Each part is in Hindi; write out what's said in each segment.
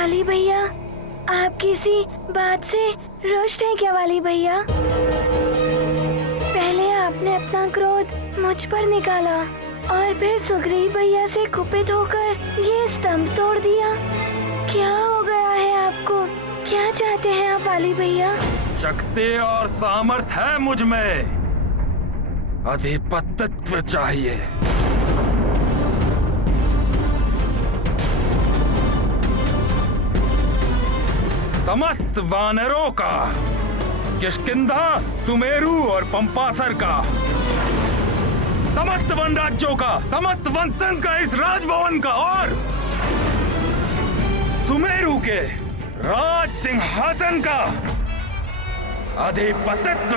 वाली भैया, आप किसी बात से रुष्ट हैं क्या वाली भैया? पहले आपने अपना क्रोध मुझ पर निकाला और फिर सुग्रीव भैया से कुपित होकर ये स्तंभ तोड़ दिया। क्या हो गया है आपको? क्या चाहते हैं आप वाली भैया? शक्ति और सामर्थ है मुझ में, आधिपत्यत्व चाहिए। समस्त वानरों का, किष्किंधा, सुमेरु और पंपासर का, समस्त वन राज्यों का, समस्त वंशज का, इस राजभवन का और सुमेरु के राज सिंहासन का आधिपत्यत्व।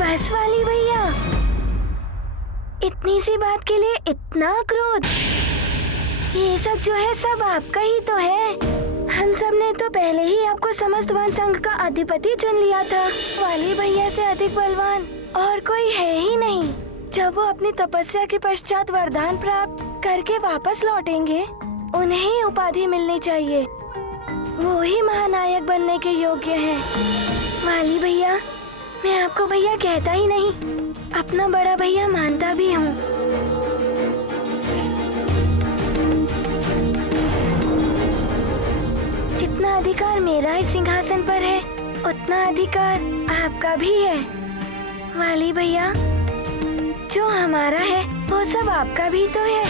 बस वाली भैया, इतनी सी बात के लिए इतना क्रोध? ये सब जो है सब आपका ही तो है। हम सब ने तो पहले ही आपको समस्त वन संघ का अधिपति चुन लिया था। वाली भैया से अधिक बलवान और कोई है ही नहीं। जब वो अपनी तपस्या के पश्चात वरदान प्राप्त करके वापस लौटेंगे, उन्हें ही उपाधि मिलनी चाहिए। वो ही महानायक बनने के योग्य हैं। वाली भैया, मैं आपको भैया कहता ही नहीं, अपना बड़ा भैया मानता भी हूँ। जितना अधिकार मेरा इस सिंहासन पर है, उतना अधिकार आपका भी है। वाली भैया, जो हमारा है वो सब आपका भी तो है।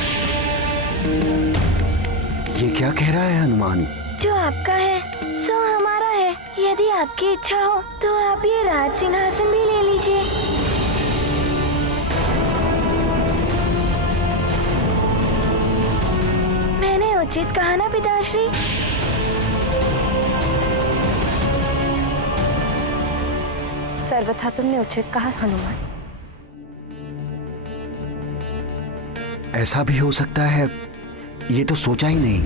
ये क्या कह रहा है हनुमान? जो आपका है सो हमारा है। यदि आपकी इच्छा हो तो आप ये राज सिंहासन भी ले लीजिए। मैंने उचित कहा ना पिताश्री? सर्वथा तुमने उचित कहा हनुमान। ऐसा भी हो सकता है, ये तो सोचा ही नहीं।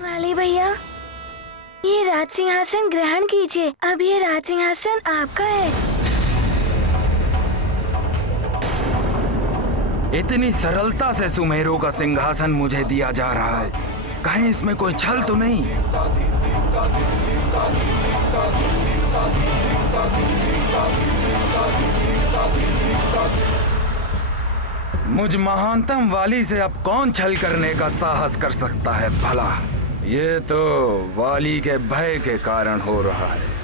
वाली भैया, ये राज सिंहासन ग्रहण कीजिए। अब ये राज सिंहासन आपका है। इतनी सरलता से सुमेरु का सिंहासन मुझे दिया जा रहा है, कहीं इसमें कोई छल तो नहीं? मुझ महानतम वाली से अब कौन छल करने का साहस कर सकता है भला? ये तो वाली के भय के कारण हो रहा है।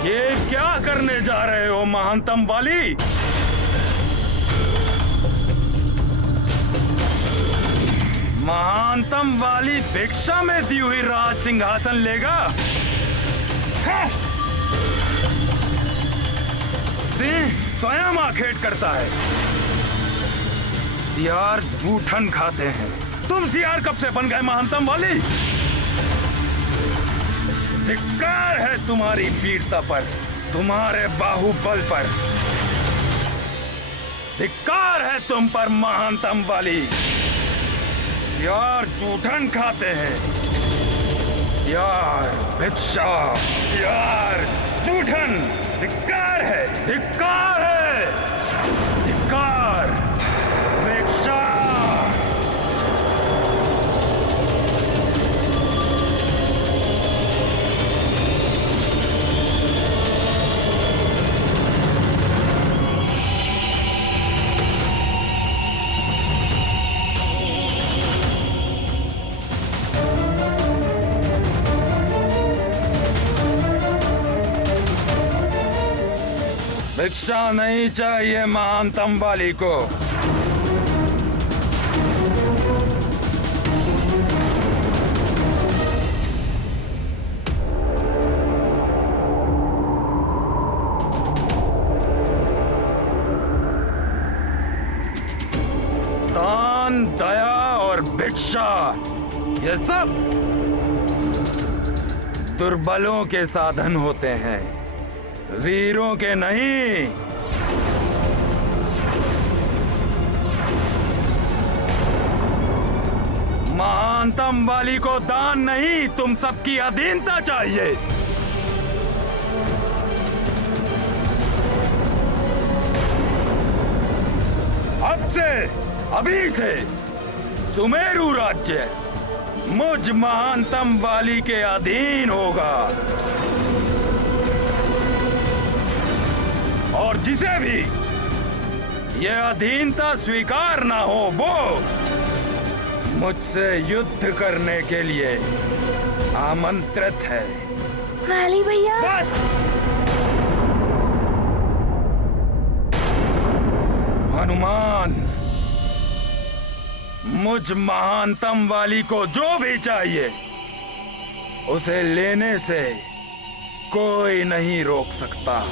ये क्या करने जा रहे हो महानतम वाली? महानतम वाली भिक्षा में दी हुई राज सिंहासन लेगा? सिंह स्वयं आखेट करता है, सियार जूठन खाते हैं। तुम सियार कब से बन गए महानतम वाली? धिक्कार है तुम्हारी वीरता पर, तुम्हारे बाहुबल पर। धिक्कार है तुम पर महानतम वाली। यार जूठन खाते हैं, यार भिक्षा, यार जूठन। धिक्कार है, धिक्कार है, धिक्कार, भिक्षा। भिक्षा नहीं चाहिए महानतम वाली को। दान, दया और भिक्षा, ये सब दुर्बलों के साधन होते हैं, वीरों के नहीं। महानतम वाली को दान नहीं, तुम सबकी अधीनता चाहिए। अब से, अभी से सुमेरु राज्य मुझ महानतम वाली के अधीन होगा, और जिसे भी यह अधीनता स्वीकार ना हो वो मुझसे युद्ध करने के लिए आमंत्रित है। वाली भैया, बस! हनुमान, मुझ महानतम वाली को जो भी चाहिए उसे लेने से कोई नहीं रोक सकता।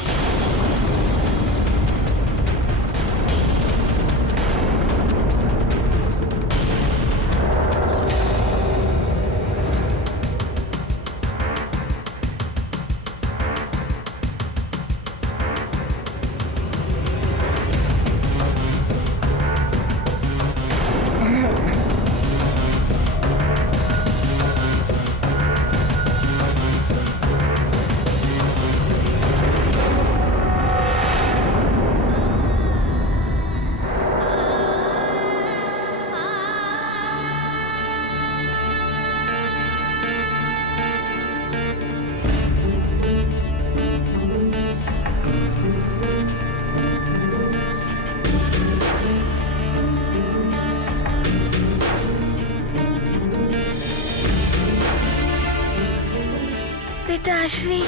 पिताश्री,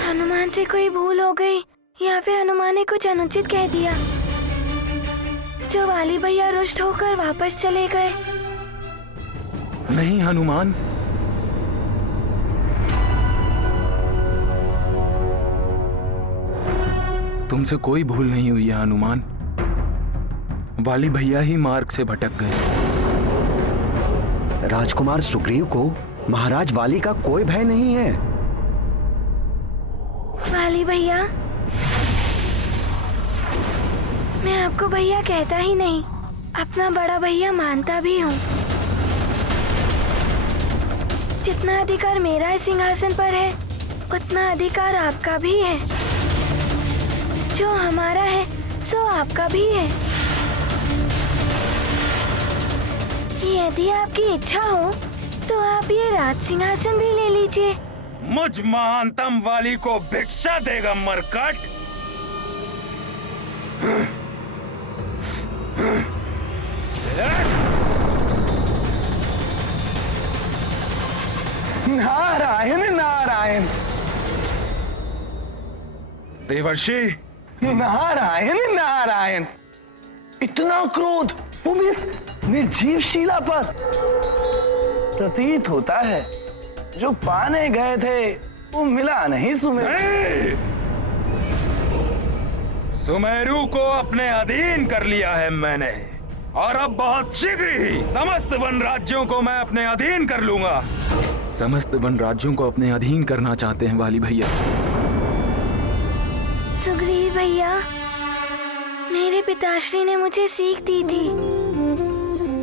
हनुमान से कोई भूल हो गई या फिर हनुमान ने कुछ अनुचित कह दिया जो वाली भैया रुष्ट होकर वापस चले गए। नहीं हनुमान, तुमसे कोई भूल नहीं हुई है हनुमान। वाली भैया ही मार्ग से भटक गए। राजकुमार सुग्रीव को महाराज वाली का कोई भय नहीं है। वाली भैया, मैं आपको भैया कहता ही नहीं, अपना बड़ा भैया मानता भी हूँ। जितना अधिकार मेरा इस सिंहासन पर है उतना अधिकार आपका भी है। जो हमारा है सो आपका भी है। यदि आपकी इच्छा हो तो आप ये राज सिंहासन भी ले लीजिए। मुझ महानतम वाली को भिक्षा देगा मरकट। नारायण नारायण। देवर्षि, नारायण नारायण। इतना क्रोध वो भी इस निर्जीव शीला पर। प्रतीत होता है जो पाने गए थे वो मिला नहीं सुमेरु। सुमेरु को अपने अधीन कर लिया है मैंने, और अब बहुत शीघ्र ही समस्त वन राज्यों को मैं अपने अधीन कर लूंगा। समस्त वन राज्यों को अपने अधीन करना चाहते हैं वाली भैया। सुग्रीव भैया, मेरे पिताश्री ने मुझे सीख दी थी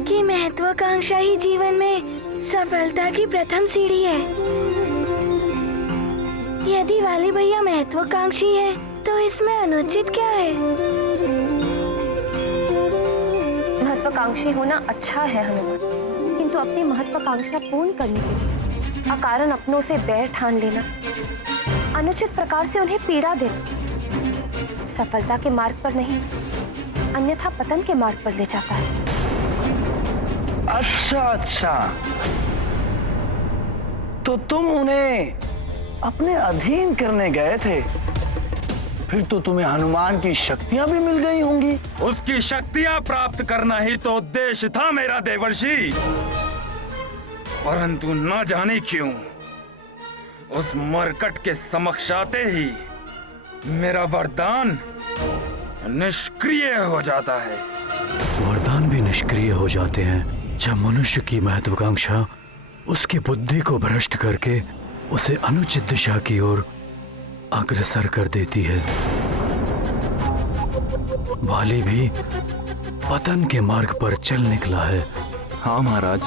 कि महत्वाकांक्षा ही जीवन में सफलता की प्रथम सीढ़ी है। यदि वाली भैया महत्वाकांक्षी है तो इसमें अनुचित क्या है? महत्वाकांक्षी होना अच्छा है हनुमान, किंतु अपनी महत्वाकांक्षा पूर्ण करने के लिए अकारण अपनों से बैर ठान लेना, अनुचित प्रकार से उन्हें पीड़ा देना सफलता के मार्ग पर नहीं, अन्यथा पतन के मार्ग पर ले जाता है। अच्छा अच्छा, तो तुम उन्हें अपने अधीन करने गए थे, फिर तो तुम्हें हनुमान की शक्तियां भी मिल गई होंगी। उसकी शक्तियां प्राप्त करना ही तो उद्देश्य था मेरा देवर्षि, परंतु न जाने क्यों उस मरकट के समक्ष आते ही मेरा वरदान निष्क्रिय हो जाता है। वरदान भी निष्क्रिय हो जाते हैं जब मनुष्य की महत्वाकांक्षा उसकी बुद्धि को भ्रष्ट करके उसे अनुचित दिशा की ओर अग्रसर कर देती है। वाली भी पतन के मार्ग पर चल निकला है। हाँ महाराज,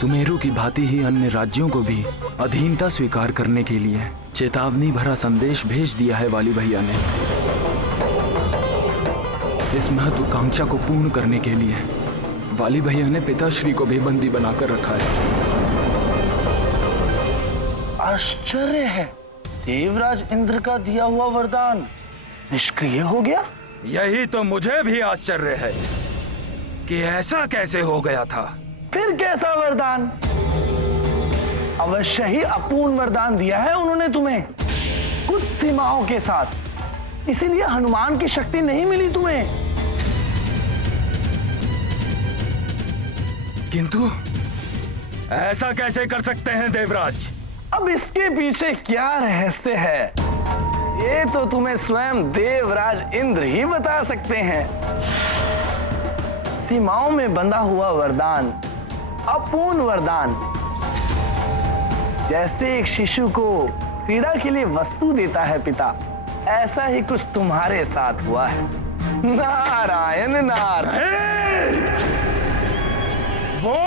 सुमेरु की भांति ही अन्य राज्यों को भी अधीनता स्वीकार करने के लिए चेतावनी भरा संदेश भेज दिया है वाली भैया ने। इस महत्वाकांक्षा को पूर्ण करने के लिए वाली भैया ने पिताश्री को भी बंदी बनाकर रखा है। आश्चर्य है, देवराज इंद्र का दिया हुआ वरदान निष्क्रिय हो गया। यही तो मुझे भी आश्चर्य है कि ऐसा कैसे हो गया था। फिर कैसा वरदान? अवश्य ही अपूर्ण वरदान दिया है उन्होंने तुम्हें, कुछ सीमाओं के साथ, इसीलिए हनुमान की शक्ति नहीं मिली तुम्हें। किंतु ऐसा कैसे कर सकते हैं देवराज? अब इसके पीछे क्या रहस्य है, ये तो तुम्हें स्वयं देवराज इंद्र ही बता सकते हैं। सीमाओं में बंधा हुआ वरदान, अपूर्ण वरदान, जैसे एक शिशु को क्रीड़ा के लिए वस्तु देता है पिता, ऐसा ही कुछ तुम्हारे साथ हुआ है। नारायण नारायण। वो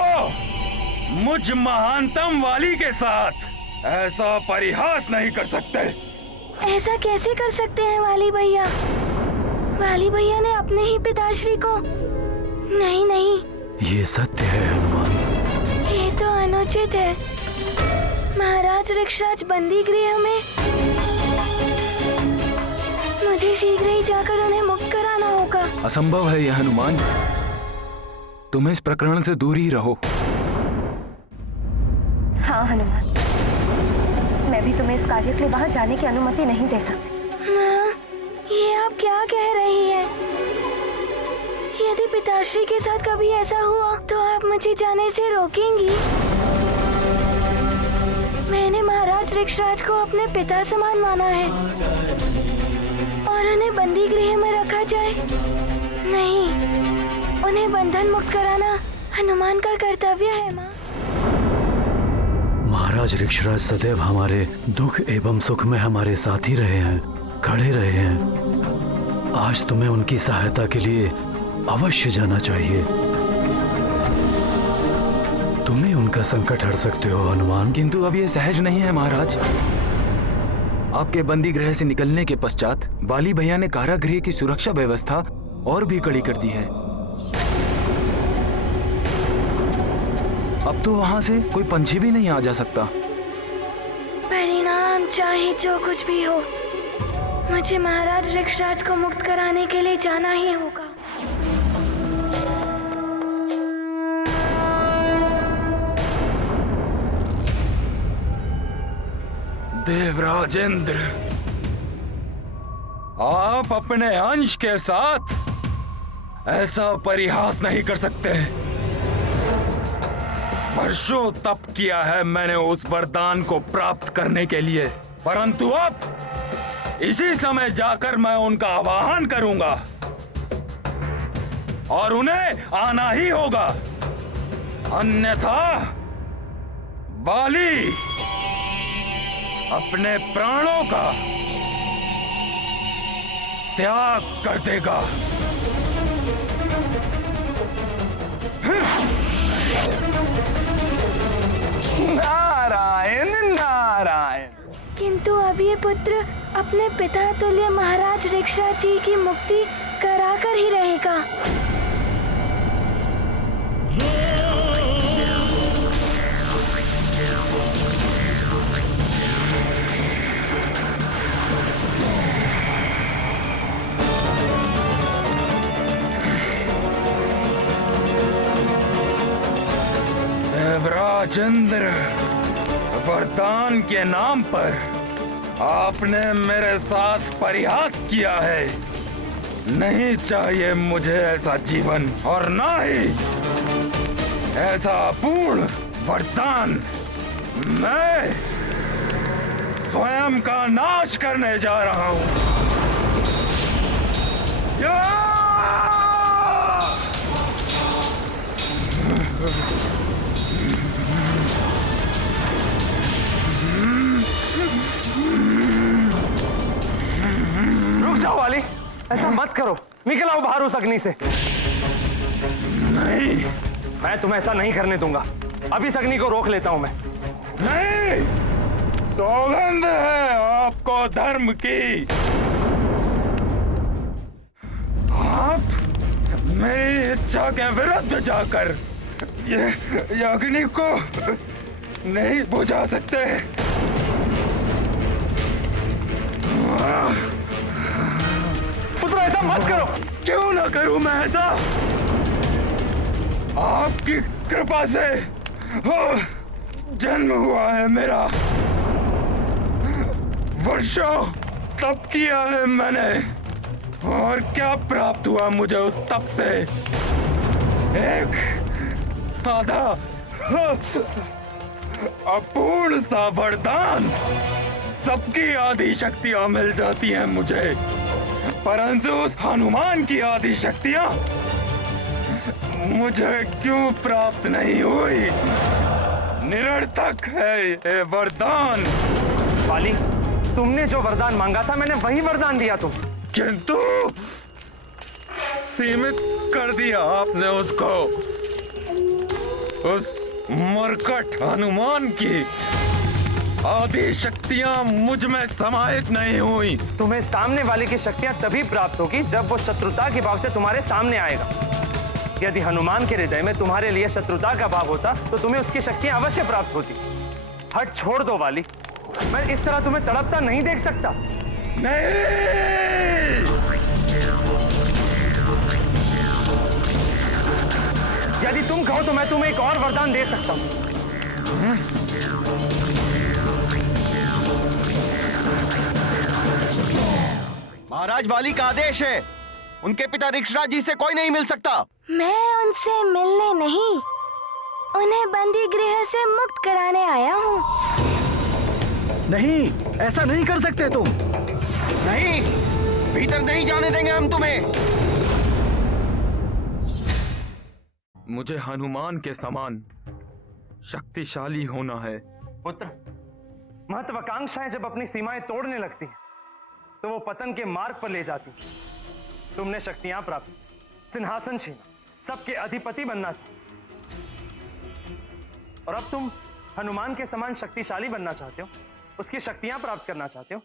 मुझ महानतम वाली के साथ ऐसा परिहास नहीं कर सकते। ऐसा कैसे कर सकते हैं वाली भैया? वाली भैया ने अपने ही पिताश्री को। नहीं नहीं, ये सत्य है हनुमान। ये तो अनुचित है। महाराज ऋक्षराज बंदी गृह में, मुझे शीघ्र ही जाकर उन्हें मुक्त कराना होगा। असंभव है यह हनुमान, तुम इस प्रकरण से दूर ही रहो। हाँ हनुमान, मैं भी तुम्हें इस कार्य के लिए वहां जाने की अनुमति नहीं दे सकती। माँ, ये आप क्या कह रही हैं? यदि पिताश्री के साथ कभी ऐसा हुआ तो आप मुझे जाने से रोकेंगी? मैंने महाराज ऋक्षराज को अपने पिता समान माना है और उन्हें बंदी गृह में रखा जाए? नहीं, उन्हें बंधन मुक्त कराना हनुमान का कर्तव्य है माँ। महाराज ऋक्षराज सदैव हमारे दुख एवं सुख में हमारे साथ ही रहे हैं, खड़े रहे हैं। आज तुम्हें उनकी सहायता के लिए अवश्य जाना चाहिए। तुम ही उनका संकट हर सकते हो हनुमान। किंतु अब ये सहज नहीं है महाराज। आपके बंदी गृह से निकलने के पश्चात वाली भैया ने कारागृह की सुरक्षा व्यवस्था और भी कड़ी कर दी है। अब तो वहां से कोई पंछी भी नहीं आ जा सकता। परिणाम चाहे जो कुछ भी हो, मुझे महाराज ऋक्षराज को मुक्त कराने के लिए जाना ही होगा। देवराज इंद्र, आप अपने अंश के साथ ऐसा परिहास नहीं कर सकते। वर्षों तप किया है मैंने उस वरदान को प्राप्त करने के लिए, परंतु अब इसी समय जाकर मैं उनका आवाहन करूंगा और उन्हें आना ही होगा, अन्यथा वाली अपने प्राणों का त्याग कर देगा। नारायण नारायण। किंतु अब ये पुत्र अपने पिता तुल्य महाराज ऋक्षराज जी की मुक्ति कराकर ही रहेगा। राजेंद्र, वरदान के नाम पर आपने मेरे साथ परिहास किया है। नहीं चाहिए मुझे ऐसा जीवन और ना ही ऐसा अपूर्ण वरदान। मैं स्वयं का नाश करने जा रहा हूं। करो, निकल आओ बाहर उस अग्नि से। नहीं मैं तुम्हें ऐसा नहीं करने दूंगा। अभी इस अग्नि को रोक लेता हूं मैं। नहीं, सौगंध है आपको धर्म की। आप मेरी इच्छा के विरुद्ध जाकर ये अग्नि को नहीं बुझा सकते। पुत्र ऐसा मत करो। क्यों ना करूं मैं ऐसा? आपकी कृपा से जन्म हुआ है मेरा। वर्षों तप किया है मैंने, और क्या प्राप्त हुआ मुझे उस तप से? एक आधा अपूर्ण सा वरदान। सबकी आदि शक्तियां मिल जाती हैं मुझे, परंतु उस हनुमान की आदि शक्तियां मुझे क्यों प्राप्त नहीं हुई? निरर्थक है ये वरदान। वाली, तुमने जो वरदान मांगा था मैंने वही वरदान दिया तुम। किंतु सीमित कर दिया आपने उसको। उस मरकट हनुमान की आदि शक्तियां मुझ में समाहित नहीं हुई। तुम्हें सामने वाले की शक्तियां तभी प्राप्त होगी जब वो शत्रुता के भाव से तुम्हारे सामने आएगा। यदि हनुमान के हृदय में तुम्हारे लिए शत्रुता का भाव होता तो तुम्हें उसकी शक्तियां अवश्य प्राप्त होती। हट छोड़ दो वाली, मैं इस तरह तुम्हें तड़पता नहीं देख सकता। नहीं, यदि तुम कहो तो मैं तुम्हें एक और वरदान दे सकता हूं। महाराज वाली का आदेश है, उनके पिता ऋक्षराज जी से कोई नहीं मिल सकता। मैं उनसे मिलने नहीं, उन्हें बंदी गृह से मुक्त कराने आया हूँ। नहीं, ऐसा नहीं कर सकते तुम। नहीं, भीतर नहीं जाने देंगे हम तुम्हें। मुझे हनुमान के समान शक्तिशाली होना है। पुत्र, महत्वाकांक्षाएं जब अपनी सीमाएं तोड़ने लगती हैं, तो वो पतन के मार्ग पर ले जाती। तुमने शक्तियां प्राप्त, सिंहासन छीना, सबके अधिपति बनना चाहते, और अब तुम हनुमान के समान शक्तिशाली बनना चाहते हो, उसकी शक्तियां प्राप्त करना चाहते हो।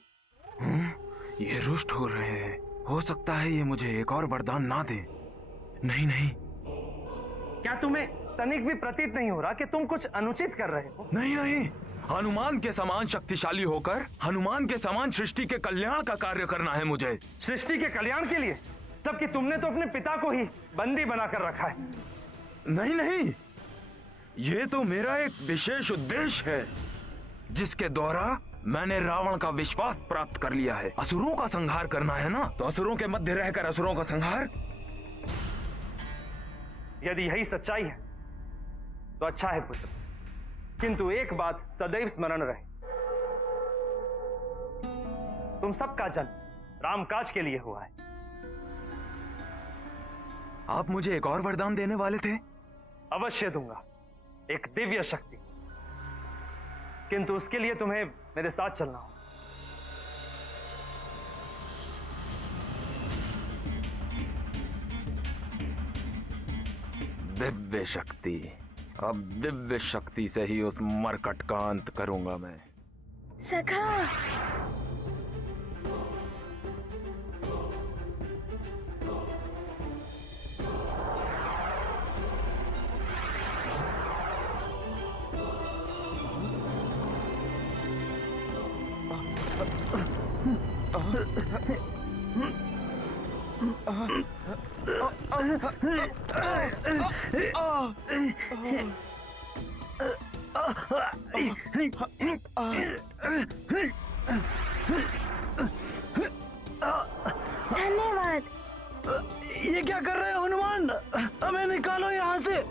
ये रुष्ट हो रहे हैं। हो सकता है ये मुझे एक और वरदान ना दे। नहीं नहीं, क्या तुम्हें तनिक भी प्रतीत नहीं हो रहा कि तुम कुछ अनुचित कर रहे हो? नहीं नहीं, हनुमान के समान शक्तिशाली होकर हनुमान के समान सृष्टि के कल्याण का कार्य करना है मुझे। सृष्टि के कल्याण के लिए? जबकि तुमने तो अपने पिता को ही बंदी बनाकर रखा है। नहीं नहीं, ये तो मेरा एक विशेष उद्देश्य है, जिसके द्वारा मैंने रावण का विश्वास प्राप्त कर लिया है। असुरों का संहार करना है ना, तो असुरों के मध्य रहकर असुरों का संहार। यदि यही सच्चाई है तो अच्छा है पुत्र, किंतु एक बात सदैव स्मरण रहे, तुम सबका जन्म रामकाज के लिए हुआ है। आप मुझे एक और वरदान देने वाले थे। अवश्य दूंगा, एक दिव्य शक्ति, किंतु उसके लिए तुम्हें मेरे साथ चलना होगा। दिव्य शक्ति। अब दिव्य शक्ति से ही उस मरकट का अंत करूंगा मैं। सखा, धन्यवाद। ये क्या कर रहे हो हनुमान? हमें निकालो यहाँ से,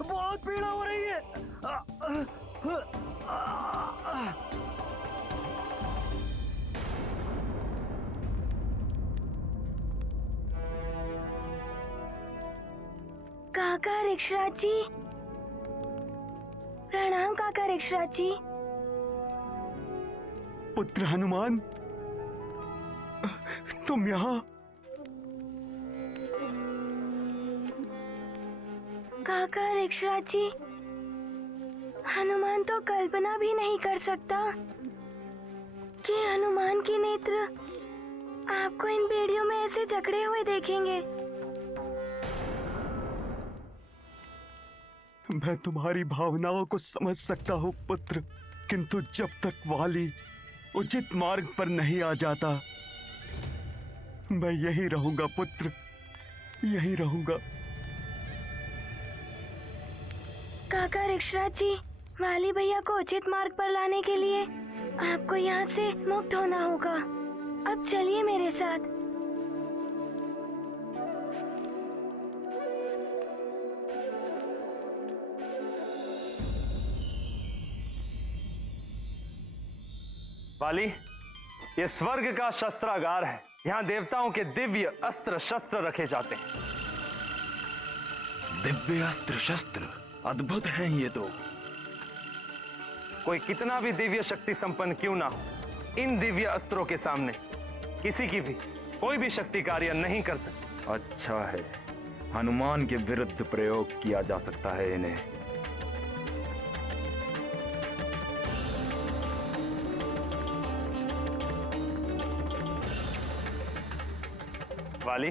बहुत पीड़ा हो रही है। काका ऋक्षराज जी, प्रणाम काका ऋक्षराज जी। पुत्र हनुमान, तुम यहाँ काका ऋक्षराज जी, हनुमान तो कल्पना भी नहीं कर सकता कि हनुमान के नेत्र आपको इन बेड़ियों में ऐसे जकड़े हुए देखेंगे। मैं तुम्हारी भावनाओं को समझ सकता हूँ पुत्र, किंतु जब तक वाली उचित मार्ग पर नहीं आ जाता, मैं यही रहूंगा पुत्र, यही रहूंगा। काका ऋक्षराज जी, वाली भैया को उचित मार्ग पर लाने के लिए आपको यहाँ से मुक्त होना होगा। अब चलिए मेरे साथ। वाली, ये स्वर्ग का शस्त्रागार है। यहाँ देवताओं के दिव्य अस्त्र शस्त्र रखे जाते हैं। दिव्य अस्त्र शस्त्र अद्भुत हैं ये तो। कोई कितना भी दिव्य शक्ति संपन्न क्यों ना हो, इन दिव्य अस्त्रों के सामने किसी की भी कोई भी शक्ति कार्य नहीं कर सकती। अच्छा है, हनुमान के विरुद्ध प्रयोग किया जा सकता है इन्हें। वाली,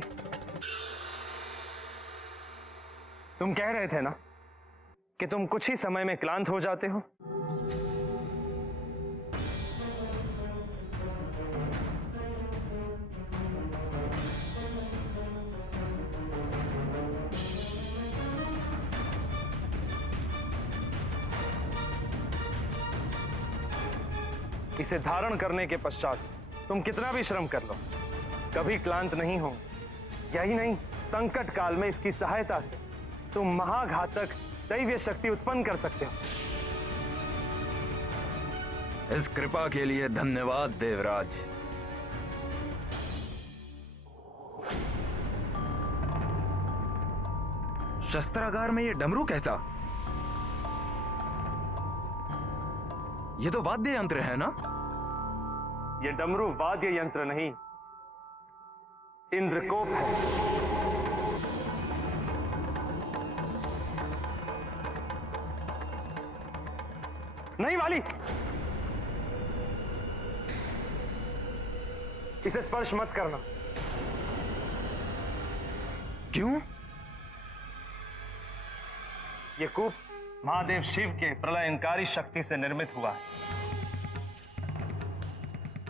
तुम कह रहे थे ना कि तुम कुछ ही समय में क्लांत हो जाते हो। इसे धारण करने के पश्चात तुम कितना भी श्रम कर लो, कभी क्लांत नहीं हो। यही नहीं, संकट काल में इसकी सहायता से तुम महाघातक दैवीय शक्ति उत्पन्न कर सकते हो। इस कृपा के लिए धन्यवाद देवराज। शस्त्रागार में ये डमरू कैसा? ये तो वाद्य यंत्र है ना? ये डमरू वाद्य यंत्र नहीं, इंद्रकोप है। नहीं वाली, इसे स्पर्श मत करना। क्यों? ये कूप महादेव शिव के प्रलयंकारी शक्ति से निर्मित हुआ है।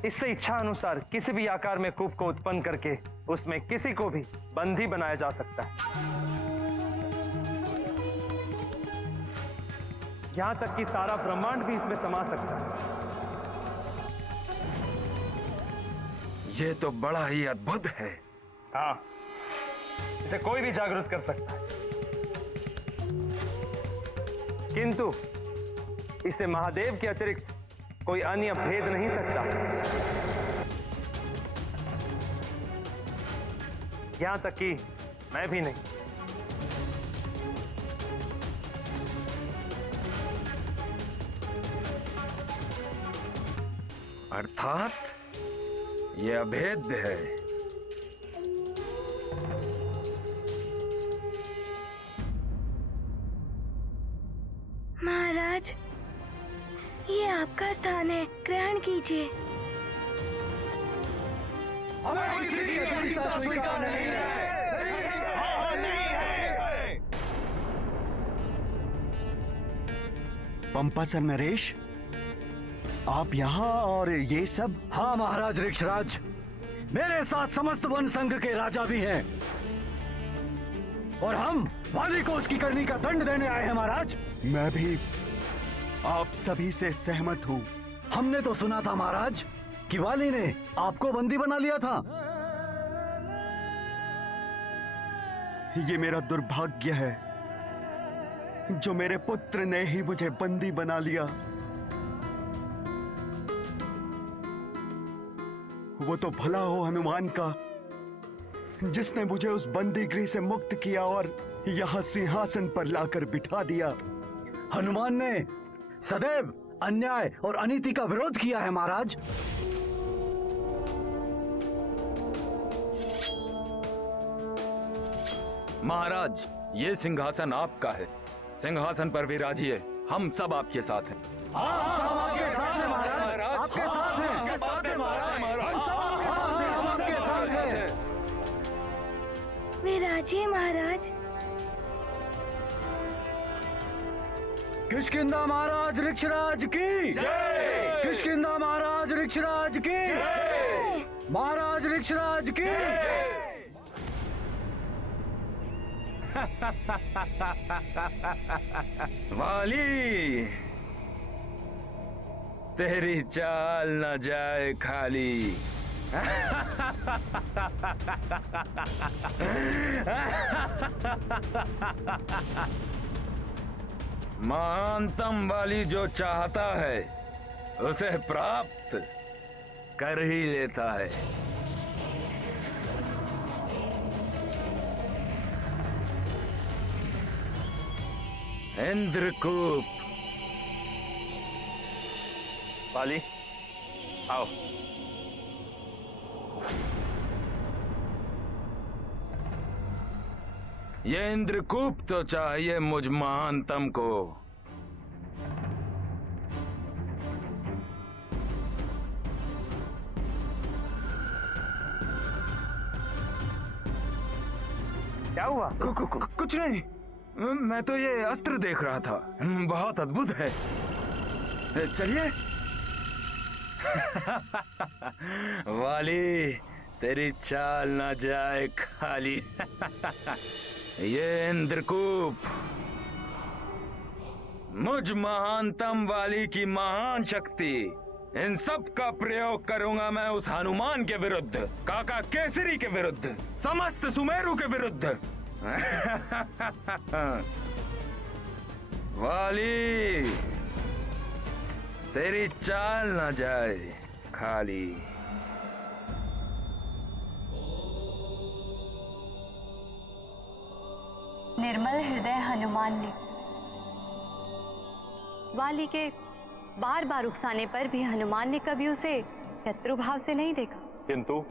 इससे इच्छा अनुसार किसी भी आकार में कूप को उत्पन्न करके उसमें किसी को भी बंदी बनाया जा सकता है। यहां तक कि सारा ब्रह्मांड भी इसमें समा सकता है। ये तो बड़ा ही अद्भुत है। हाँ, इसे कोई भी जागृत कर सकता है, किंतु इसे महादेव के अतिरिक्त कोई अन्य भेद नहीं सकता। यहां तक कि मैं भी नहीं। अर्थात ये अभेद्य है। महाराज, ये आपका स्थान है, ग्रहण कीजिए। पंपासर नरेश, आप यहाँ और ये सब? हाँ महाराज ऋक्षराज, मेरे साथ समस्त वन संघ के राजा भी हैं और हम वाली को उसकी करनी का दंड देने आए हैं महाराज। मैं भी आप सभी से सहमत हूँ। हमने तो सुना था महाराज कि वाली ने आपको बंदी बना लिया था। ये मेरा दुर्भाग्य है जो मेरे पुत्र ने ही मुझे बंदी बना लिया। वो तो भला हो हनुमान का, जिसने मुझे उस बंदी गृह से मुक्त किया और यहां सिंहासन पर लाकर बिठा दिया। हनुमान ने सदैव अन्याय और अनीति का विरोध किया है महाराज। महाराज, ये सिंहासन आपका है, सिंहासन पर विराजिए, हम सब आपके साथ हैं। विराजिए महाराज। किष्किंधा महाराज ऋक्षराज की जय। किष्किंधा महाराज ऋक्षराज की महाराज ऋक्षराज की वाली, तेरी चाल न जाए खाली। महानतम वाली जो चाहता है उसे प्राप्त कर ही लेता है। इंद्रकूप। वाली आओ। ये इंद्रकूप तो चाहिए मुझ महानतम को। क्या हुआ? कुछ नहीं, मैं तो ये अस्त्र देख रहा था, बहुत अद्भुत है। चलिए। वाली, तेरी चाल ना जाए खाली। ये इंद्रकूप मुझ महानतम वाली की महान शक्ति, इन सब का प्रयोग करूंगा मैं उस हनुमान के विरुद्ध, काका केसरी के विरुद्ध, समस्त सुमेरु के विरुद्ध। वाली, तेरी चाल ना जाए खाली। निर्मल हृदय हनुमान ने वाली के बार बार उकसाने पर भी हनुमान ने कभी उसे शत्रु भाव से नहीं देखा। किंतु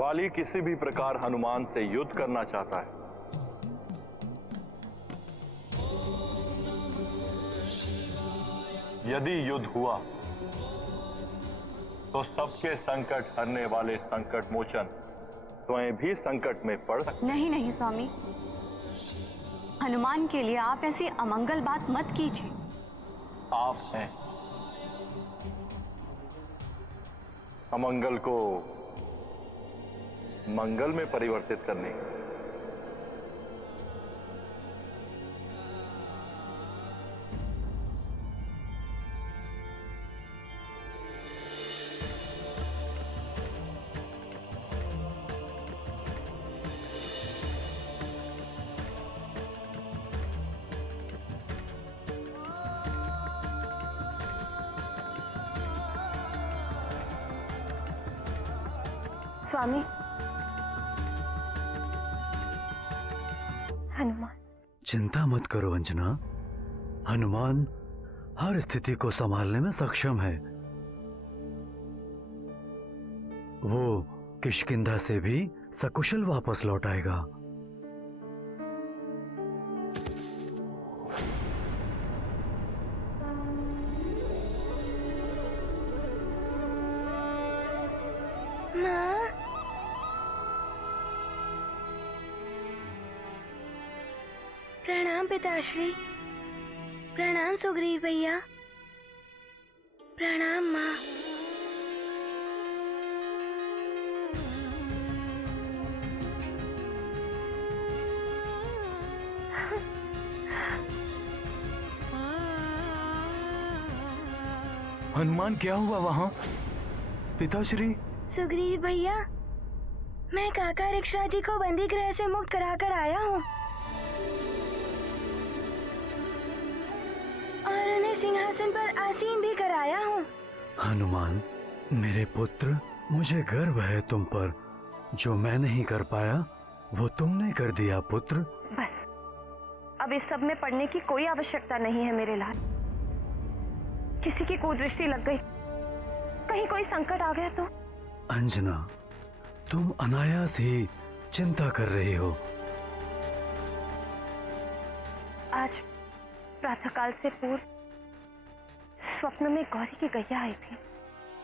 वाली किसी भी प्रकार हनुमान से युद्ध करना चाहता है। यदि युद्ध हुआ तो सबके संकट हरने वाले संकट मोचन स्वयं भी संकट में पड़ सकते। नहीं नहीं स्वामी, हनुमान के लिए आप ऐसी अमंगल बात मत कीजिए। आप हैं अमंगल को मंगल में परिवर्तित करने। स्वामी, हनुमान। चिंता मत करो अंजना, हनुमान हर स्थिति को संभालने में सक्षम है। वो किष्किंधा से भी सकुशल वापस लौट आएगा। माँ, प्रणाम पिताश्री। प्रणाम सुग्रीव भैया। प्रणाम माँ। हनुमान, क्या हुआ वहां? पिताश्री। सुग्रीव भैया, मैं काका ऋक्षराज जी को बंदी गृह से मुक्त कराकर आया हूँ और उन्हें सिंहासन पर आसीन भी कराया हूँ। हनुमान, मेरे पुत्र, मुझे गर्व है तुम पर। जो मैं नहीं कर पाया वो तुमने कर दिया पुत्र। बस, अब इस सब में पढ़ने की कोई आवश्यकता नहीं है मेरे लाल। किसी की कुदृष्टि लग गई, कहीं कोई संकट आ गया तो। अंजना, तुम अनायास ही चिंता कर रही हो। आज प्रातःकाल से पूर्व स्वप्न में गौरी की गैया आई थी।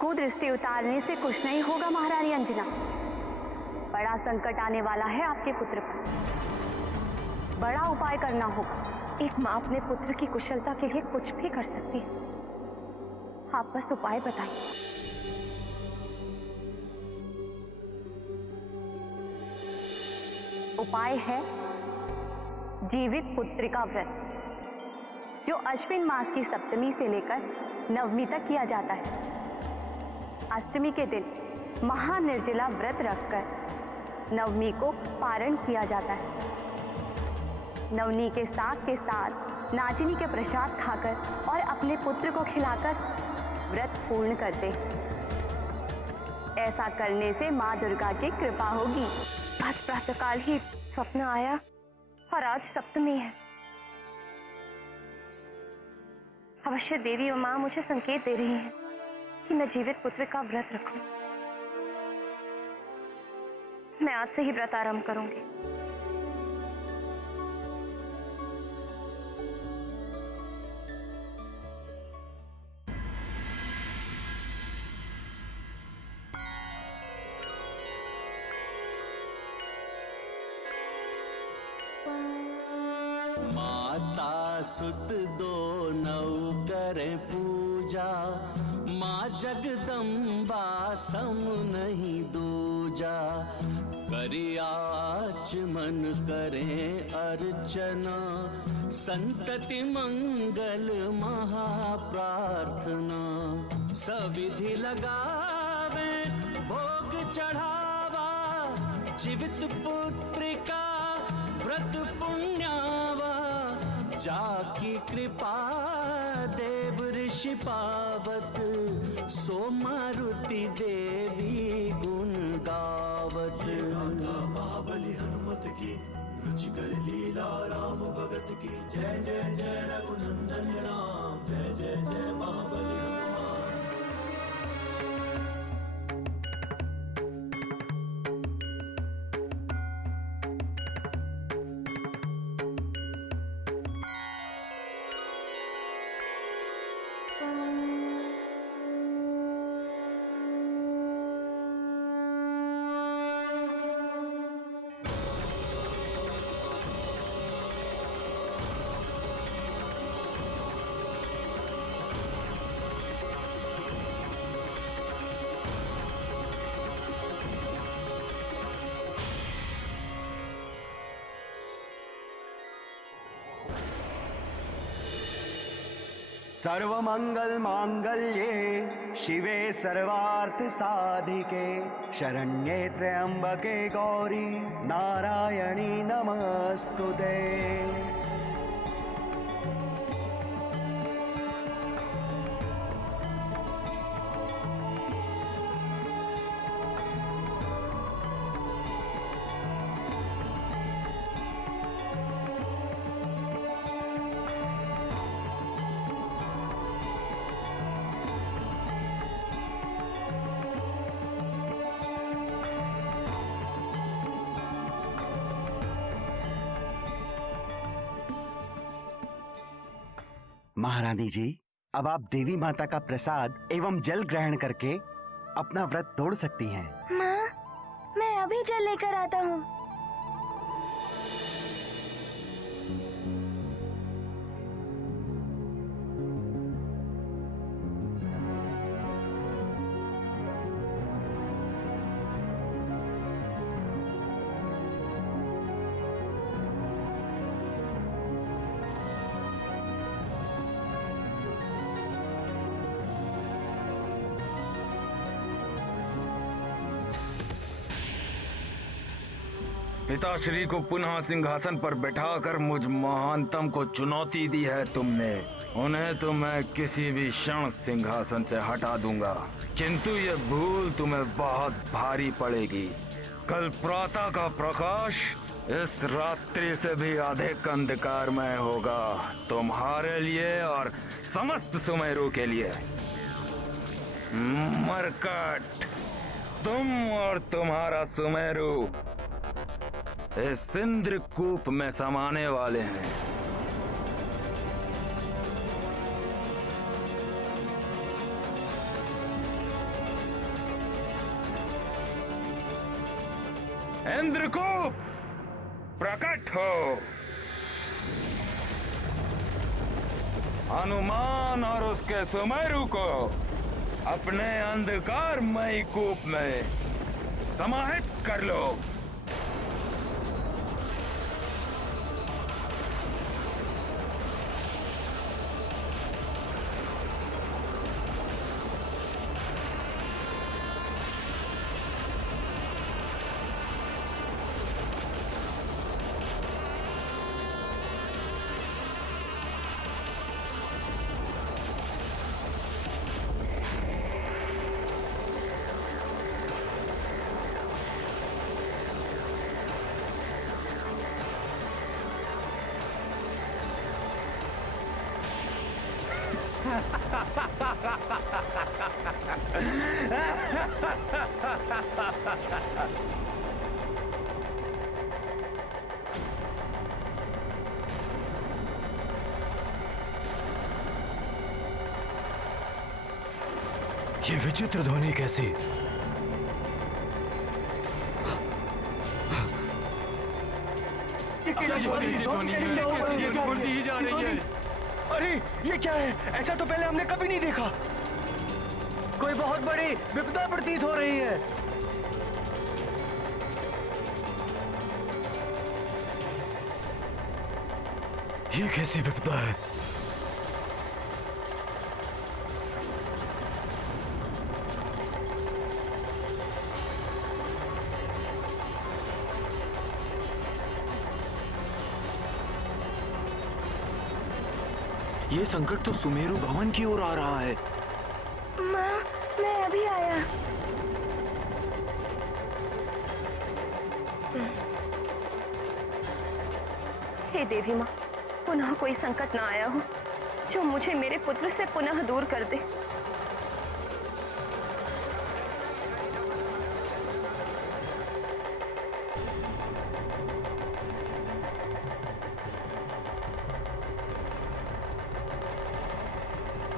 कुदृष्टि उतारने से कुछ नहीं होगा महारानी अंजना। बड़ा संकट आने वाला है आपके पुत्र पर। बड़ा उपाय करना होगा। एक माँ अपने पुत्र की कुशलता के लिए कुछ भी कर सकती है। आप बस उपाय बताइए। उपाय है जीवित पुत्रिका व्रत, जो अश्विन मास की सप्तमी से लेकर नवमी तक किया जाता है। अष्टमी के दिन महानिर्जला व्रत रखकर नवमी को पारण किया जाता है। नवमी के साथ नाचिनी के प्रसाद खाकर और अपने पुत्र को खिलाकर व्रत पूर्ण करते हैं। ऐसा करने से माँ दुर्गा की कृपा होगी। आज प्रातःकाल ही स्वप्न आया और आज सप्तमी है। अवश्य देवी और माँ मुझे संकेत दे रही हैं कि मैं जीवित पुत्र का व्रत रखूं। मैं आज से ही व्रत आरंभ करूंगी। माता सुत दो नौ करे पूजा, माँ जगदम्बा सम नहीं दूजा। करियाच मन करें अर्चना, संतति मंगल महाप्रार्थना। सविधि लगावे भोग चढ़ावा, जीवित पुत्रिका व्रत पुण्यावा। जाकी कृपा देव ऋषि पावत, सो मारुति देवी गुण गावत। महाबली हनुमत की रुचिकर लीला राम भगत की। जय जय जय रघुनंदन राम, जय जय जय महाबली हनुमान। सर्वमंगल मांगल्ये शिवे सर्वार्थ साधिके, शरण्ये त्र्यंबके गौरी नारायणी नमस्तुते। महारानी जी, अब आप देवी माता का प्रसाद एवं जल ग्रहण करके अपना व्रत तोड़ सकती हैं। माँ, मैं अभी जल लेकर आता हूँ। पिताश्री को पुनः सिंहासन पर बिठाकर मुझ महानतम को चुनौती दी है तुमने। उन्हें तो मैं किसी भी क्षण सिंहासन से हटा दूंगा, किंतु ये भूल तुम्हें बहुत भारी पड़ेगी। कल प्रातः का प्रकाश इस रात्रि से भी अधिक अंधकारमय होगा, तुम्हारे लिए और समस्त सुमेरु के लिए। मरकट, तुम और तुम्हारा सुमेरु इस इंद्रकूप में समाने वाले हैं। इंद्रकूप प्रकट हो। हनुमान और उसके सुमेरु को अपने अंधकारमयी कूप में समाहित कर लो। ये विचित्र ध्वनि कैसी? बोलती ही जा रही है। अरे ये क्या है? ऐसा तो पहले हमने कभी नहीं देखा। कोई बहुत बड़ी विपदा प्रतीत हो रही है। ये कैसी विपदा है? ये संकट तो सुमेरु भवन की ओर आ रहा है। माँ, मैं अभी आया। हे देवी माँ, पुनः कोई संकट ना आया हो जो मुझे मेरे पुत्र से पुनः दूर कर दे।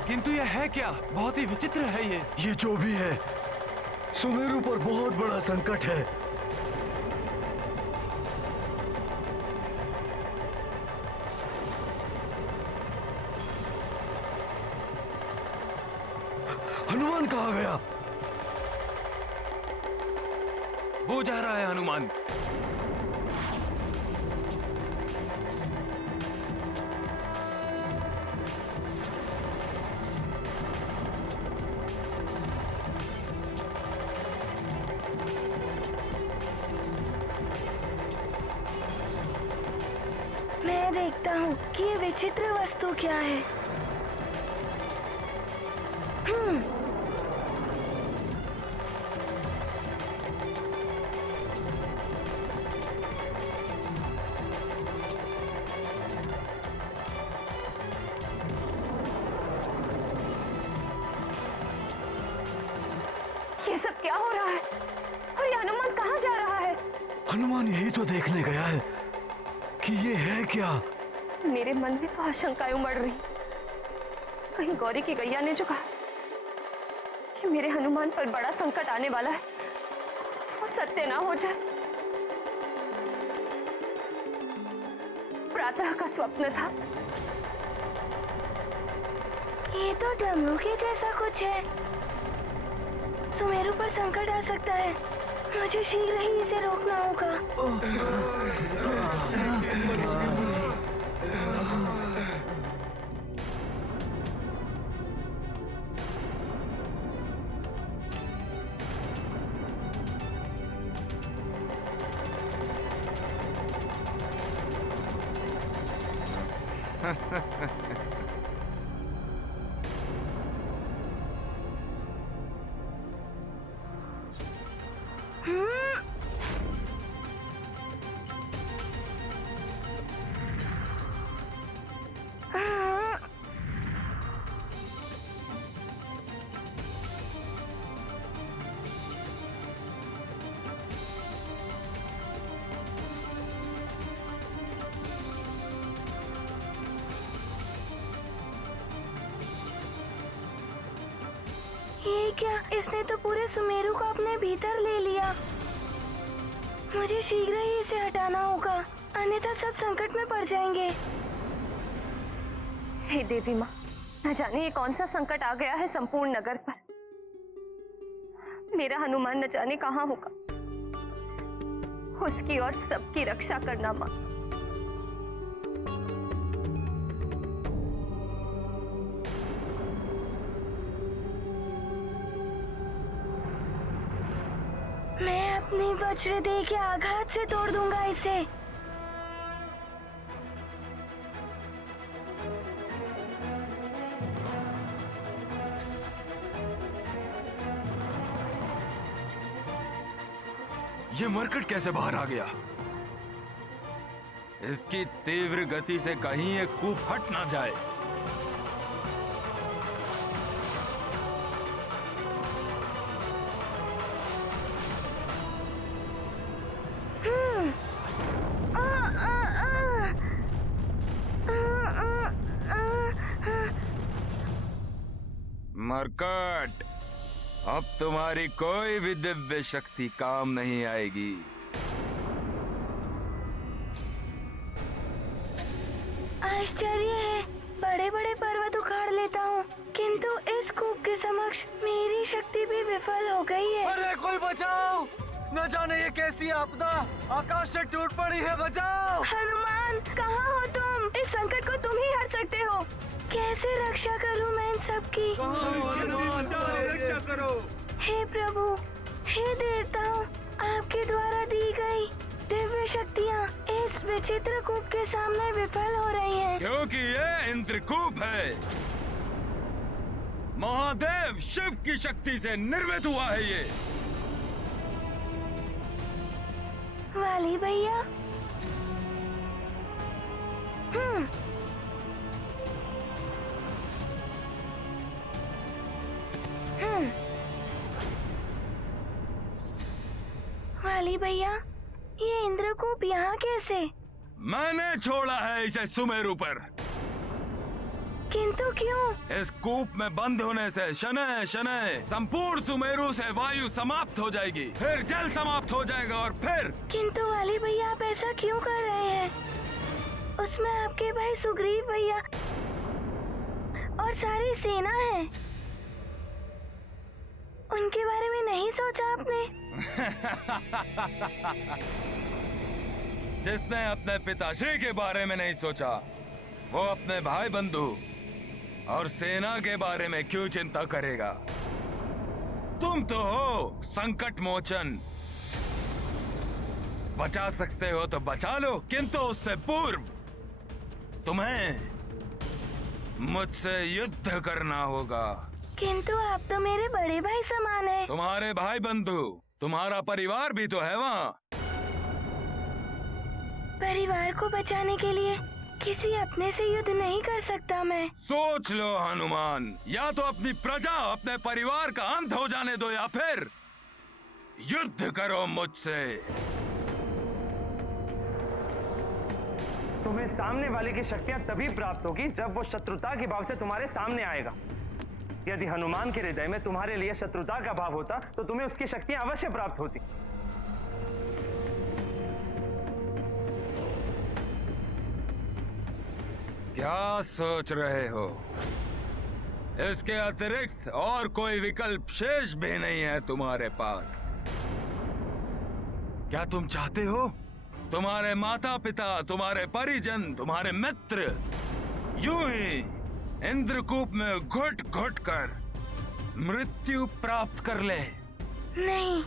किंतु यह है क्या? बहुत ही विचित्र है ये। ये जो भी है, सुमेरु पर बहुत बड़ा संकट है। हनुमान कहाँ गया? वो जा रहा है हनुमान। मैं देखता हूँ कि ये विचित्र वस्तु क्या है। ये सब क्या हो रहा है? और ये हनुमान कहाँ जा रहा है? हनुमान यही तो देखने गया है कि ये है क्या। मेरे मन में तो आशंकाएं उमड़ रही। कहीं गौरी की गैया ने जो कहा कि मेरे हनुमान पर बड़ा संकट आने वाला है, वो सत्य ना हो जाए। प्रातः का स्वप्न था। ये तो डमरू के जैसा कुछ है। सुमेरु पर संकट आ सकता है। मुझे शीघ्र ही इसे रोकना होगा। ये क्या? इसने तो पूरे सुमेरु को अपने भीतर ले लिया। मुझे शीघ्र ही इसे हटाना होगा, अन्यथा सब संकट में पड़ जाएंगे। हे देवी माँ, न जाने ये कौन सा संकट आ गया है संपूर्ण नगर पर। मेरा हनुमान न जाने कहाँ होगा। उसकी और सबकी रक्षा करना माँ। मैं अपनी वज्रदेह के आघात से तोड़ दूंगा इसे। ये मरकट कैसे बाहर आ गया? इसकी तीव्र गति से कहीं ये कूप फट ना जाए। मरकट, अब तुम्हारी कोई भी दिव्य शक्ति काम नहीं आएगी। आश्चर्य है, बड़े बड़े पर्वत उखाड़ लेता हूँ, किंतु इस कूप के समक्ष मेरी शक्ति भी विफल हो गई है। अरे कोई बचाओ! न जाने ये कैसी आपदा आकाश से टूट पड़ी है, बचाओ! हनुमान, कहाँ हो तुम? इस संकट को तुम ही हर सकते हो। कैसे रक्षा करूँ मैं इन सब की? रक्षा करो! हे प्रभु, हे देवताओं, आपके द्वारा दी गई दिव्य शक्तियाँ इस विचित्र कूप के सामने विफल हो रही हैं। क्योंकि ये इंद्रकूप है, महादेव शिव की शक्ति से निर्मित हुआ है ये। वाली भैया, वाली भैया, ये इंद्रकूप यहाँ कैसे? मैंने छोड़ा है इसे सुमेरु पर। किंतु क्यों? इस कूप में बंद होने से शनय शनय संपूर्ण सुमेरु से वायु समाप्त हो जाएगी, फिर जल समाप्त हो जाएगा और फिर। किंतु वाली भैया, आप ऐसा क्यों कर रहे हैं? उसमें आपके भाई सुग्रीव भैया और सारी सेना है, उनके बारे में नहीं सोचा आपने? जिसने अपने पिताश्री के बारे में नहीं सोचा, वो अपने भाई बंधु और सेना के बारे में क्यों चिंता करेगा? तुम तो हो संकट मोचन, बचा सकते हो तो बचा लो, किंतु उससे पूर्व तुम्हें मुझसे युद्ध करना होगा। किंतु आप तो मेरे बड़े भाई समान हैं। तुम्हारे भाई बंधु, तुम्हारा परिवार भी तो है वहाँ। परिवार को बचाने के लिए किसी अपने से युद्ध नहीं कर सकता मैं। सोच लो हनुमान, या तो अपनी प्रजा, अपने परिवार का अंत हो जाने दो, या फिर युद्ध करो मुझसे। तुम्हें सामने वाले की शक्तियां तभी प्राप्त होगी जब वो शत्रुता के भाव से तुम्हारे सामने आएगा। यदि हनुमान के हृदय में तुम्हारे लिए शत्रुता का भाव होता तो तुम्हें उसकी शक्तियां अवश्य प्राप्त होती। क्या सोच रहे हो? इसके अतिरिक्त और कोई विकल्प शेष भी नहीं है तुम्हारे पास। क्या तुम चाहते हो तुम्हारे माता पिता, तुम्हारे परिजन, तुम्हारे मित्र यूं ही इंद्रकूप में घुट घुट कर मृत्यु प्राप्त कर ले? नहीं,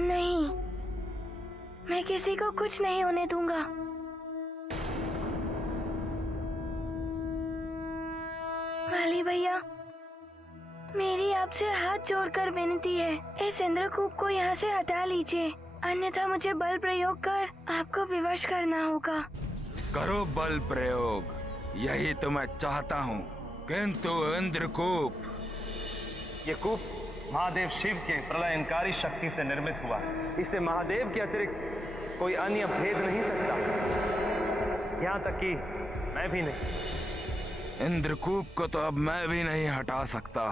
नहीं, मैं किसी को कुछ नहीं होने दूंगा। वाली भैया, मेरी आपसे हाथ जोड़कर विनती है, इस इंद्रकूप को यहाँ से हटा लीजिए, अन्यथा मुझे बल प्रयोग कर आपको विवश करना होगा। करो बल प्रयोग, यही तो मैं चाहता हूँ, किंतु इंद्रकूप, ये कूप महादेव शिव के प्रलयंकारी शक्ति से निर्मित हुआ है। इससे महादेव के अतिरिक्त कोई अन्य भेद नहीं सकता, यहाँ तक कि मैं भी नहीं। इंद्रकूप को तो अब मैं भी नहीं हटा सकता।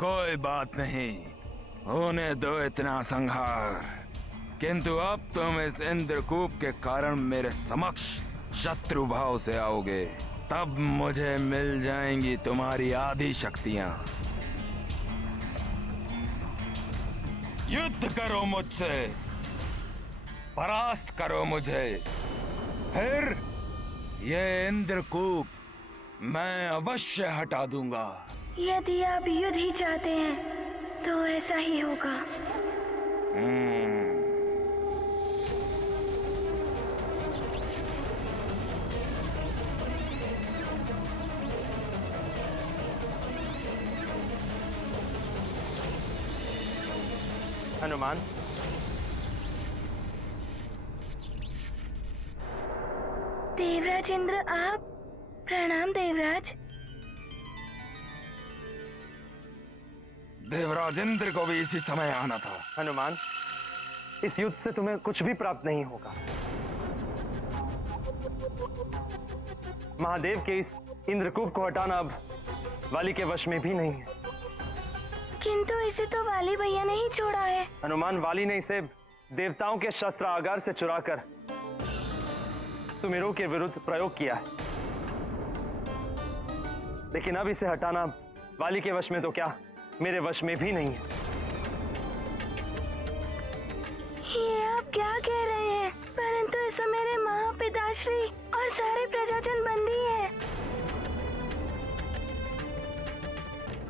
कोई बात नहीं, होने दो इतना संहार। किंतु अब तुम इस इंद्रकूप के कारण मेरे समक्ष शत्रु भाव से आओगे, तब मुझे मिल जाएंगी तुम्हारी आदि शक्तियां। युद्ध करो मुझसे, परास्त करो मुझे, फिर ये इंद्रकूप मैं अवश्य हटा दूंगा। यदि आप युद्ध ही चाहते हैं तो ऐसा ही होगा। हनुमान, देवराज इंद्र आप? प्रणाम देवराज। देवराज इंद्र को भी इसी समय आना था। हनुमान, इस युद्ध से तुम्हें कुछ भी प्राप्त नहीं होगा। महादेव के इस इंद्रकूप को हटाना अब वाली के वश में भी नहीं है। किंतु इसे तो वाली भैया ने ही छोड़ा है। हनुमान, वाली ने इसे देवताओं के शस्त्रागार से चुराकर सुमेरु के विरुद्ध प्रयोग किया है, लेकिन अब इसे हटाना वाली के वश में तो क्या, मेरे वश में भी नहीं है। ये आप क्या कह रहे हैं? परंतु इस समय मेरे महापिताश्री और सारे प्रजाजन बंदी हैं।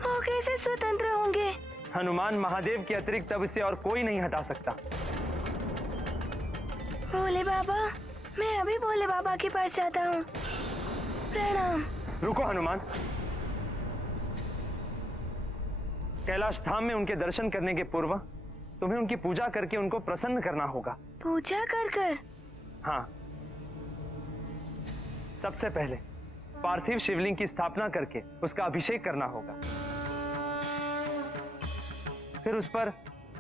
वो कैसे स्वतंत्र होंगे? हनुमान, महादेव के अतिरिक्त अब इसे और कोई नहीं हटा सकता। भोले बाबा, मैं अभी भोले बाबा के पास जाता हूँ। प्रणाम। रुको हनुमान, कैलाश धाम में उनके दर्शन करने के पूर्व तुम्हें उनकी पूजा करके उनको प्रसन्न करना होगा। पूजा कर कर? हाँ, सबसे पहले पार्थिव शिवलिंग की स्थापना करके उसका अभिषेक करना होगा। फिर उस पर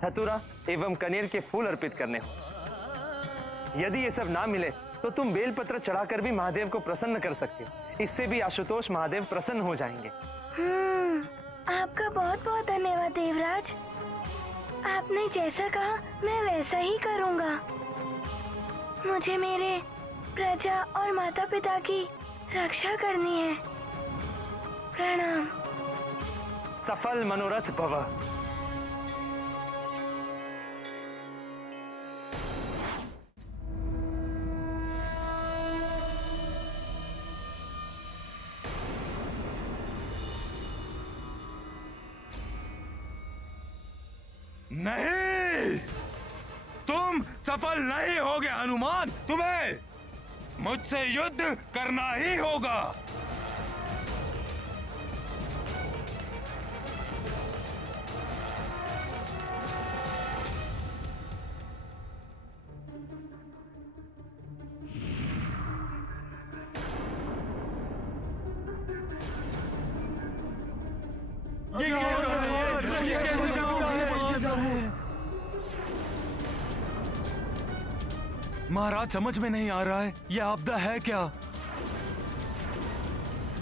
धतूरा एवं कनेर के फूल अर्पित करने हों। यदि ये सब ना मिले तो तुम बेलपत्र चढ़ाकर भी महादेव को प्रसन्न कर सकते हो। इससे भी आशुतोष महादेव प्रसन्न हो जाएंगे। आपका बहुत बहुत धन्यवाद देवराज। आपने जैसा कहा मैं वैसा ही करूंगा। मुझे मेरे प्रजा और माता पिता की रक्षा करनी है। प्रणाम। सफल मनोरथ भव। नहीं, तुम सफल नहीं होगे हनुमान। तुम्हें मुझसे युद्ध करना ही होगा। महाराज, समझ में नहीं आ रहा है, यह आपदा है क्या?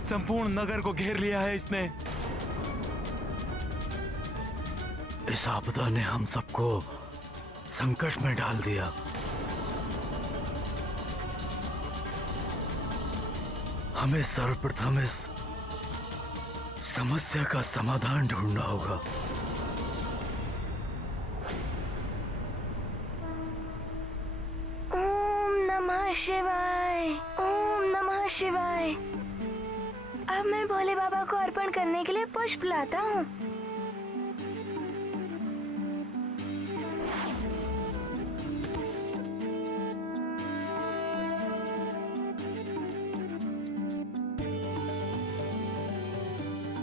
संपूर्ण नगर को घेर लिया है इसने। इस आपदा ने हम सबको संकट में डाल दिया। हमें सर्वप्रथम इस समस्या का समाधान ढूंढना होगा। शिवाय, ओम नमः शिवाय। अब मैं भोले बाबा को अर्पण करने के लिए पुष्प लाता हूँ।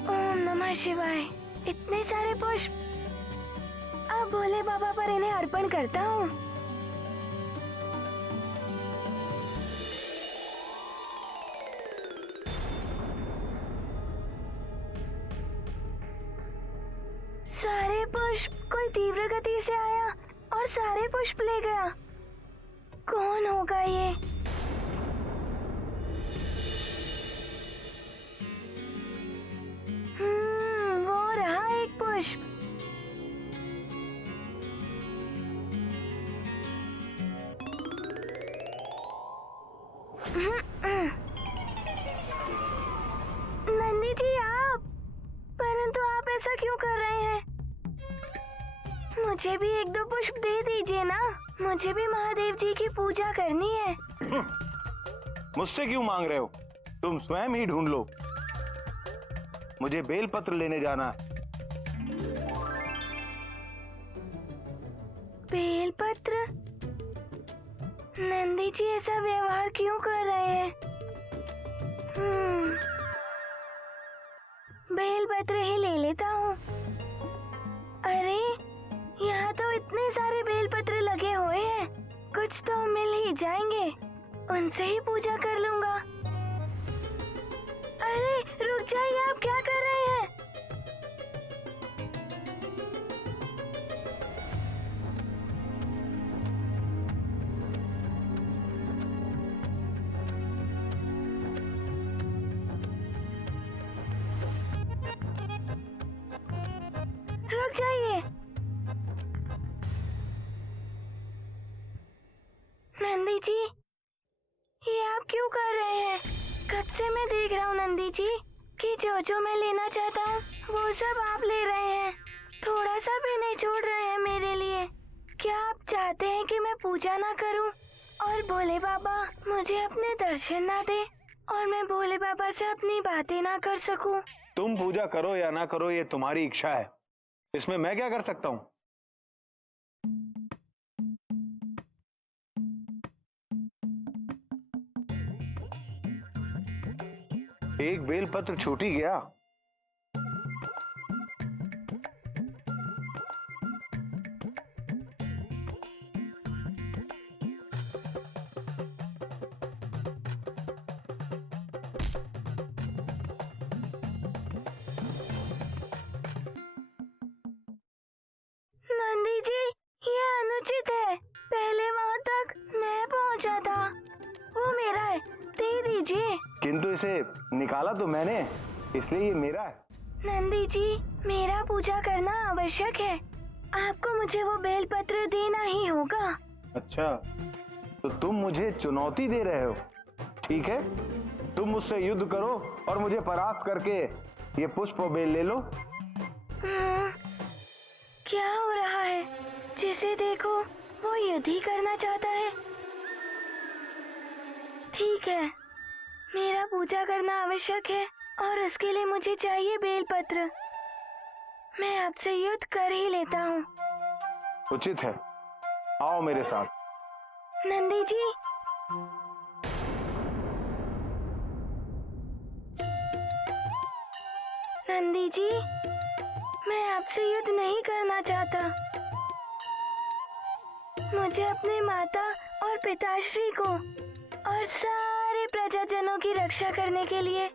ओम नमः शिवाय। इतने सारे पुष्प। अब भोले बाबा पर इन्हें अर्पण करता हूँ। सारे पुष्प कोई तीव्र गति से आया और सारे पुष्प ले गया। कौन होगा ये? वो रहा एक पुष्प। एक दो पुष्प दे दीजिए ना, मुझे भी महादेव जी की पूजा करनी है। मुझसे क्यों मांग रहे हो? तुम स्वयं ही ढूंढ लो। मुझे बेलपत्र लेने जाना है। बेलपत्र? नंदी जी ऐसा व्यवहार क्यों कर रहे हैं? बेलपत्र ही ले लेता हूँ। अरे यहाँ तो इतने सारे बेलपत्र लगे हुए हैं, कुछ तो मिल ही जाएंगे, उनसे ही पूजा कर लूंगा। अरे रुक जाइए, आप क्या कर रहे हैं? रुक जाइए। नंदी जी, ये आप क्यों कर रहे हैं? कब से मैं देख रहा हूँ नंदी जी कि जो मैं लेना चाहता हूँ वो सब आप ले रहे हैं, थोड़ा सा भी नहीं छोड़ रहे हैं मेरे लिए। क्या आप चाहते हैं कि मैं पूजा ना करूँ और भोले बाबा मुझे अपने दर्शन ना दे और मैं भोले बाबा से अपनी बातें ना कर सकूं? तुम पूजा करो या ना करो, ये तुम्हारी इच्छा है, इसमें मैं क्या कर सकता हूँ? एक बेलपत्र छूट ही गया। नंदी जी, ये अनुचित है। पहले वहाँ तक मैं पहुँचा था, वो मेरा है, दे दीजिए। किंतु इसे निकाला तो मैंने, इसलिए ये मेरा है। नंदी जी, मेरा पूजा करना आवश्यक है, आपको मुझे वो बेलपत्र देना ही होगा। अच्छा, तो तुम मुझे चुनौती दे रहे हो? ठीक है, तुम मुझसे युद्ध करो और मुझे परास्त करके ये पुष्प और बेल ले लो। क्या हो रहा है? जिसे देखो वो युद्ध ही करना चाहता है। ठीक है, मेरा पूजा करना आवश्यक है और उसके लिए मुझे चाहिए बेलपत्र। मैं आपसे युद्ध कर ही लेता हूँ। उचित है, आओ मेरे साथ। नंदी जी, नंदी जी, मैं आपसे युद्ध नहीं करना चाहता। मुझे अपने माता और पिताश्री को और सारे प्रजाजनों की रक्षा करने के लिए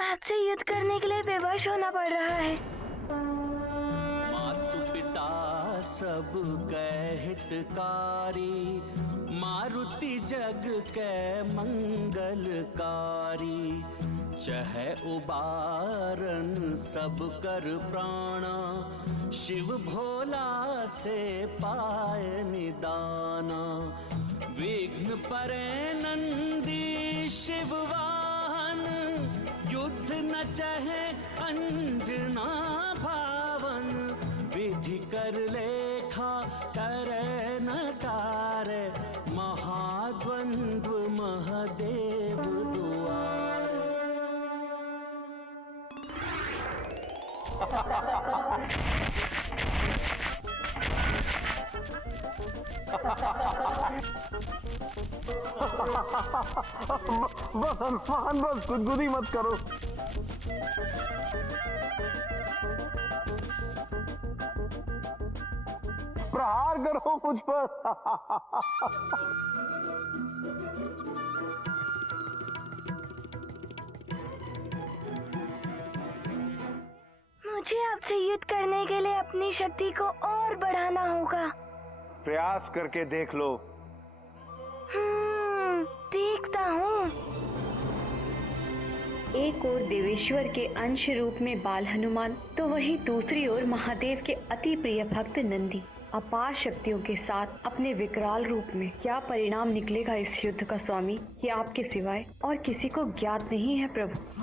आपसे युद्ध करने के लिए विवश होना पड़ रहा है। मातु पिता सब कै हितकारी, मारुति जग कै मंगलकारी। चह उबारन सब कर प्राणा, शिव भोला से पाय निदाना। विघ्न परे नंदी शिव वाहन, युद्ध न चहे अंजना भावन। विधि कर लेखा करे न तारे, महाद्वंद्व महादेव दुआरे। बस गुदगुदी मत करो। प्रहार करो मुझ पर। मुझे आपसे युद्ध करने के लिए अपनी शक्ति को और बढ़ाना होगा। प्रयास करके देख लो। देखता हूँ। एक ओर देवेश्वर के अंश रूप में बाल हनुमान, तो वहीं दूसरी ओर महादेव के अति प्रिय भक्त नंदी अपार शक्तियों के साथ अपने विकराल रूप में। क्या परिणाम निकलेगा इस युद्ध का स्वामी, ये आपके सिवाय और किसी को ज्ञात नहीं है प्रभु।